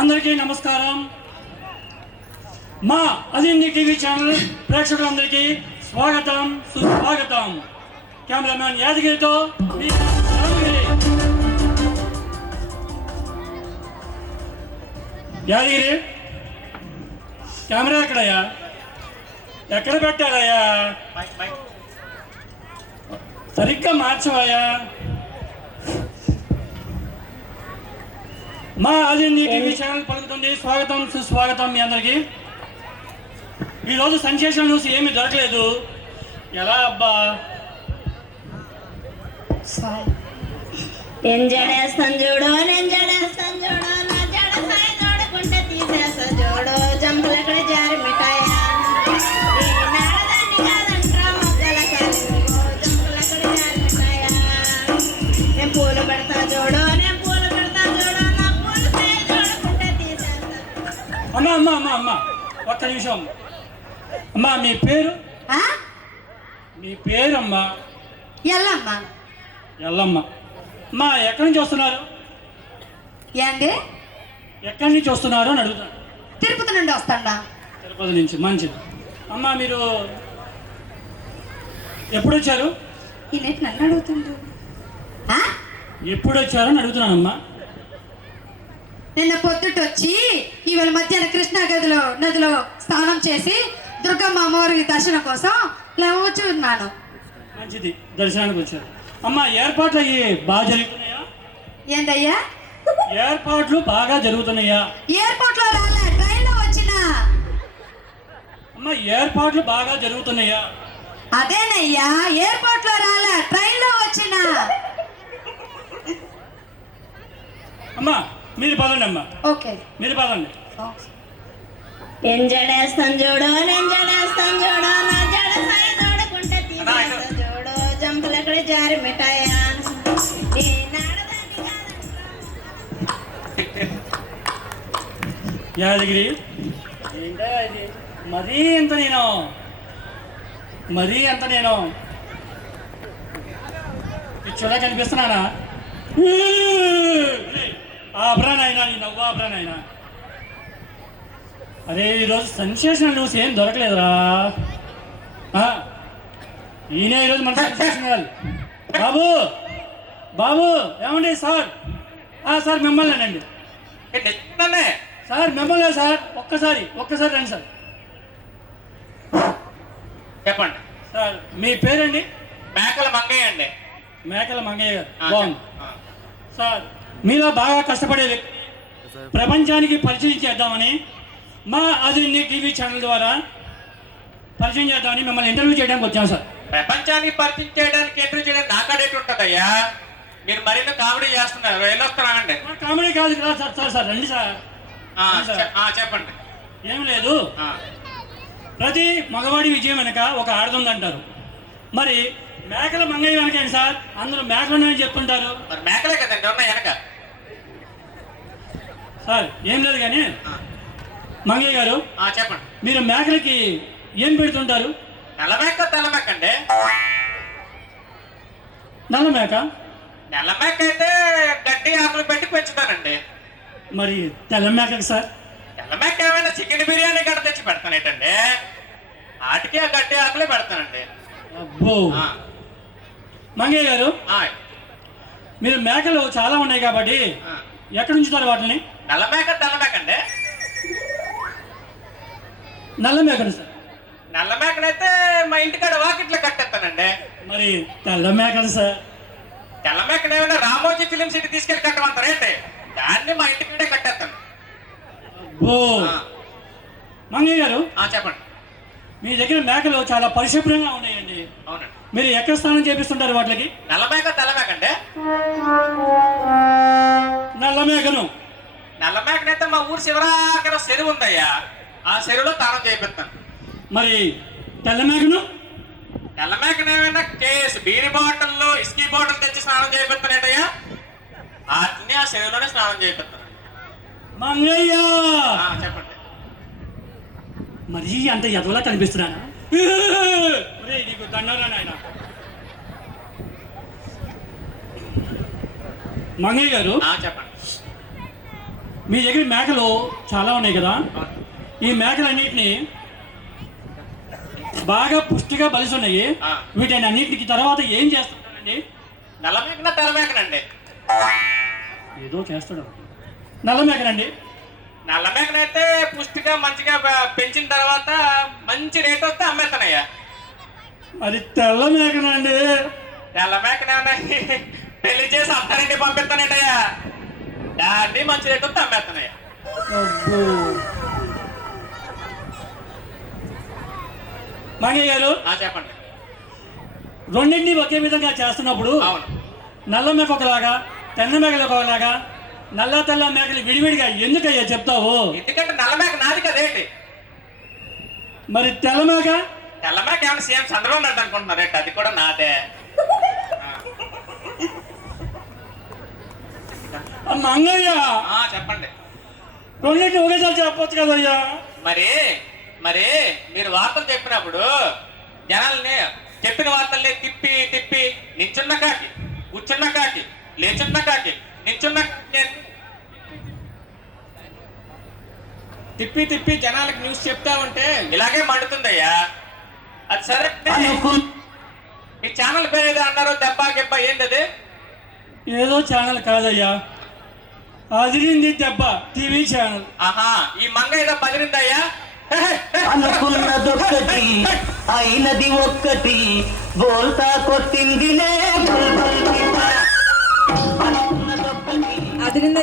అందరికీ నమస్కారం. మా అదింది టీవీ ఛానల్ ప్రేక్షకులందరికీ స్వాగతం, సుస్వాగతం. కెమెరామ్యాన్ యాదగిరితో మీ యాదగిరి, కెమెరా ఎక్కడయ్యా? ఎక్కడ పెట్టారయ్యా? సరిగ్గా మార్చవయ్యా. మా అదింది టీవీ ఛానల్ పలుకుతుంది స్వాగతం, సుస్వాగతం మీ అందరికీ. ఈరోజు సెన్సేషన్ న్యూస్ ఏమీ దొరకలేదు. ఎలా అబ్బా? నేను జడేస్తాను చూడు, నేను జడేస్తాను చూడు, నా జడ సాయి తోడుకుంటే తీసేస్తా చూడు, జంపలక్కడ జారి మిఠాయా నాడదాన్ని కాదంట్రా మొగ్గల జంపలక్కడ జారి మిఠాయా. నేను పూలు పెడతా చూడు, నేను పూలు పెడతా చూడు, నా పూలు సాయి తోడుకుంటే తీసేస్తా. అమ్మా అమ్మా అమ్మా అమ్మా ఒక్క నిమిషం అమ్మా. మీ పేరు? మీ పేరమ్మా? ఎల్లమ్మా. ఎల్లమ్మ. అమ్మా ఎక్కడి నుంచి వస్తున్నారు? ఏంది? ఎక్కడి నుంచి వస్తున్నారు అని అడుగుతాను. తిరుపతి నుండి వస్తాడా? తిరుపతి నుంచి, మంచిది. అమ్మా మీరు ఎప్పుడు వచ్చారు? ఈయనకి నన్ను అడుగుతుండు. ఎప్పుడు వచ్చారు అని అడుగుతున్నానమ్మా. నిన్న పొద్దుట వచ్చి ఇవాళ మధ్యాహ్నం కృష్ణా నదిలో స్నానం చేసి దుర్గమ్మ అమ్మవారి దర్శనం కోసం లేవచ్చున్నాను. మంచిది, దర్శనానికి వచ్చారు. అమ్మా ఏర్పాట్లు అయ్యి బాగా జరుగుతున్నాయా? ఏంటయ్యా? ఏర్పాట్లు బాగా జరుగుతున్నాయా? ఎయిర్పోర్ట్ లో రాలే, ట్రైన్ లో వచ్చిన. అమ్మా ఏర్పాట్లు బాగా జరుగుతున్నాయా? అదేనయ్యా, ఎయిర్పోర్ట్ లో రాలే, ట్రైన్ లో వచ్చిన. అమ్మా మీరు పదండి అమ్మా. ఓకే మీరు పదండి. నేను జడేస్తాను చూడు, నేను జడేస్తాను చూడు, నా జడ సాయి తోడుకుంటే తీసేస్తా చూడు, జంపలక్కడ జారి మిఠాయా యాదగిరి, ఏంటో ఇది మరీ ఎంత నేను పిచ్చోలా కనిపిస్తున్నానా? ఆభరణైనా నీ నవ్వు ఆభరణైనా. అరే ఈరోజు సెన్సేషనల్ న్యూస్ ఏం దొరకలేదురా. ఈయన ఈరోజు మన సెన్సేషనల్. బాబు బాబు ఏమండి సార్? సార్ మిమ్మల్ని అండి. సార్ మిమ్మల్ని సార్, ఒక్కసారి రండి సార్. చెప్పండి సార్ మీ పేరండి? మేకల మంగయ్య అండి. మేకల మంగయ్య గారు. బాగుంది సార్. మీలో బాగా కష్టపడే వ్యక్తి ప్రపంచానికి పరిచయం చేద్దామని మా అదింది టీవీ ఛానల్ ద్వారా పరిచయం చేద్దామని మిమ్మల్ని ఇంటర్వ్యూ చేయడానికి వచ్చాం సార్. ప్రపంచానికి పరిచయం చేయడానికి ఇంటర్వ్యూ చేయడానికి నాకాడేటి ఉంటుందయ్యా. మీరు మరింత కామెడీ చేస్తున్నారు. వెళ్ళొస్తానండి. కామెడీ కాదు కదా సార్. సార్ రండి సార్. చెప్పండి. ఏం లేదు, ప్రతి మగవాడి విజయం వెనక ఒక ఆడదుందంటారు. మరి మేకల మంగయ్య వెనకేంటి సార్? అందరూ మేకలు చెప్తుంటారు. మరి మేకలే కదండి ఉన్న వెనక. సార్ ఏం లేదు కానీ మంగయ్య గారు చెప్పండి. మీరు మేకలకి ఏం పెడుతుంటారు? నల్ల మేక తెల్ల మేక అండి. నల్ల మేక? నల్ల మేక అయితే గడ్డి ఆకులు పెట్టి పెంచుతానండి. మరి తెల్ల మేకకి సార్? తెల్ల మేక ఏమైనా చికెన్ బిర్యానీ గడ్డ తెచ్చి పెడతానేటండి. వాటికి ఆ గడ్డి ఆకులే పెడతానండి. అబ్బో. మంగయ్య గారు మీరు మేకలు చాలా ఉన్నాయి కాబట్టి ఎక్కడ ఉంచుతారు వాటిని? నల్ల మేక తెల్ల మేక అండి. నల్ల మేకను సార్? నల్ల మేకనైతే మా ఇంటికాడ వాకిట్లో కట్టేస్తానండి. మరి తెల్ల మేకలు సార్? తెల్ల మేకను ఏమైనా రామోజీ ఫిలిం సిటీ తీసుకెళ్ళి కట్టమంటారేంటి? దాన్ని మా ఇంటికాడే కట్టేస్తాను. అబ్బో. మంగయ్య గారు చెప్పండి. మీ దగ్గర మేకలు చాలా పరిశుభ్రంగా ఉన్నాయండి. అవునండి. మీరు ఎక్కడ స్నానం చేపిస్తుంటారు వాటికి? నల్ల మేక తెల్ల మేక అండి. నల్ల మేకను. నల్ల మేకనైతే మా ఊరు శివరాకర చెరువు ఉందయ్యా, ఆ చెరువులో స్నానం చేపిస్తాను. మరి తెల్ల మేకను? తెల్ల మేకనేమైనా కేసు బీరి బాటిల్లో ఇస్కీ బాటిల్ తెచ్చి స్నానం చేపిస్తానేటయ్యా, వాటిని ఆ చెరువులోనే స్నానం చేపిస్తాను. మంగయ్య చెప్పండి. మరి అంత ఎదవలా కనిపిస్తున్నానా? ఒరేయ్, నీకు దండరా నాయన. మంగయ్య గారు, చెప్పండి. మీ దగ్గర మేకలు చాలా ఉన్నాయి కదా, ఈ మేకలన్నింటినీ బాగా పుష్టిగా బలిసి ఉన్నాయి. వీటిని అన్నింటికి తర్వాత ఏం చేస్తున్నానండి? నల్ల మేకనా తెల్ల మేకనండి? ఏదో చేస్తాడు. నల్ల మేకనండి. నల్ల మేకనైతే పుష్టిగా మంచిగా పెంచిన తర్వాత మంచి రేట్ వస్తే అమ్మేస్తానయ్యా. మరి తెల్ల మేకనండి? తెల్ల మేకనేమన్నా పెళ్లి చేసి అత్తారింటి పంపిస్తానంటయ్యా, దాన్ని మంచి రేట్ వస్తే అమ్మేస్తానయ్యా. అబ్బో. మంగయ్య గారు చెప్పండి. రెండింటినీ ఒకే విధంగా చేస్తున్నప్పుడు అవును, నల్ల మేక ఒకలాగా తెల్ల మేకలు ఒకలాగా నల్ల తెల్ల మేకలు విడివిడిగా ఎందుకయ్యా చెప్తావు? ఎందుకంటే నల్ల మేక నాది కదేంటి, మరి తెల్ల మేక? తెల్ల మేక ఏమైనా సీఎం చంద్రబాబు నాయుడు అనుకుంటున్నారు రేట్, అది కూడా నాదే. మంగయ్య చెప్పండి. రెండింటిని ఒకేసారి చెప్పొచ్చు కదయ్యా. మరి మరి మీరు వార్తలు చెప్పినప్పుడు జనాల్ని చెప్పిన వార్తల్ని తిప్పి తిప్పి నించున్న కాకి, కూర్చున్న కాకి, లేచున్న కాకి, నించున్న తిప్పి తిప్పి జనాలకు న్యూస్ చెప్తా ఉంటే ఇలాగే మండుతుందయ్యా. అది సరే, మీ ఛానల్ పేరు ఏదో అన్నారు, దెబ్బ గిబ్బ ఏంటది? ఏదో ఛానల్ కాదయ్యా, అదిరింది దెబ్బ టీవీ ఛానల్. ఆహా, ఈ మంగ ఏదో పదిరిందయ్యా. అనుకున్నదొక్కటి అయినది ఒక్కటి, బోల్తా కొట్టిందిలే. అనుకున్నదొక్కటి